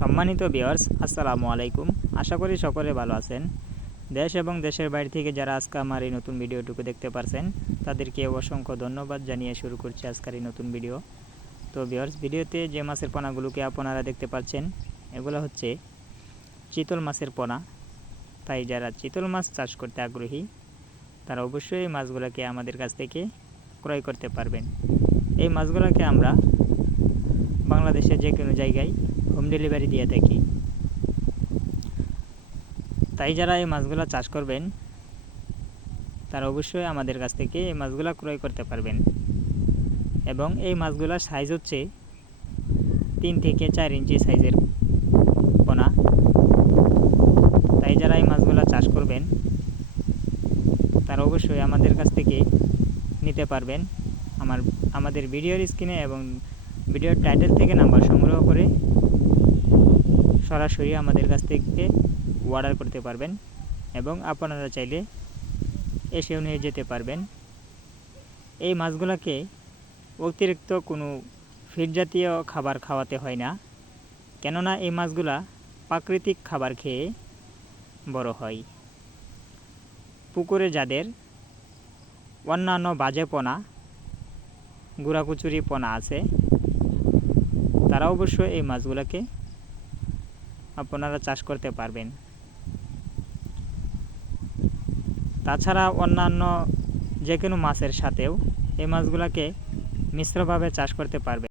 সম্মানিত বিয়ার্স আসসালামু আলাইকুম। আশা করি সকলে ভালো আছেন। দেশ এবং দেশের বাইরে থেকে যারা আজকে আমার এই নতুন ভিডিওটুকু দেখতে পারছেন, তাদেরকে অসংখ্য ধন্যবাদ জানিয়ে শুরু করছি আজকের এই নতুন ভিডিও। তো বিয়ার্স ভিডিওতে যে মাছের পোনাগুলোকে আপনারা দেখতে পাচ্ছেন, এগুলো হচ্ছে চিতল মাছের পোনা। তাই যারা চিতল মাছ চাষ করতে আগ্রহী, তারা অবশ্যই এই মাছগুলোকে আমাদের কাছ থেকে ক্রয় করতে পারবেন। এই মাছগুলোকে আমরা বাংলাদেশের যে কোনো জায়গায় হোম ডেলিভারি দিয়ে থাকি। তাই যারা এই মাছগুলো চাষ করবেন, তারা অবশ্যই আমাদের কাছ থেকে এই মাছগুলো ক্রয় করতে পারবেন। এবং এই মাছগুলোর সাইজ হচ্ছে তিন থেকে চার ইঞ্চি সাইজের পোনা। তাই যারা এই মাছগুলো চাষ করবেন, তারা অবশ্যই আমাদের কাছ থেকে নিতে পারবেন। আমার, আমাদের ভিডিওর স্ক্রিনে এবং ভিডিওর টাইটেল থেকে নাম্বার সংগ্রহ করে সরাসরি আমাদের কাছ থেকে অর্ডার করতে পারবেন এবং আপনারা চাইলে এসেও নিয়ে যেতে পারবেন। এই মাছগুলোকে অতিরিক্ত কোনো ফিড জাতীয় খাবার খাওয়াতে হয় না, কেননা এই মাছগুলা প্রাকৃতিক খাবার খেয়ে বড় হয়। পুকুরে যাদের অন্যান্য বাজে পোনা, গুড়াকুচুরি পোনা আছে, তারা অবশ্যই এই মাছগুলোকে আপনারা চাষ করতে পারবেন। তাছাড়া অন্যান্য যে কোনো মাছের সাথেও এই মাছগুলোকে মিশ্রভাবে চাষ করতে পারবেন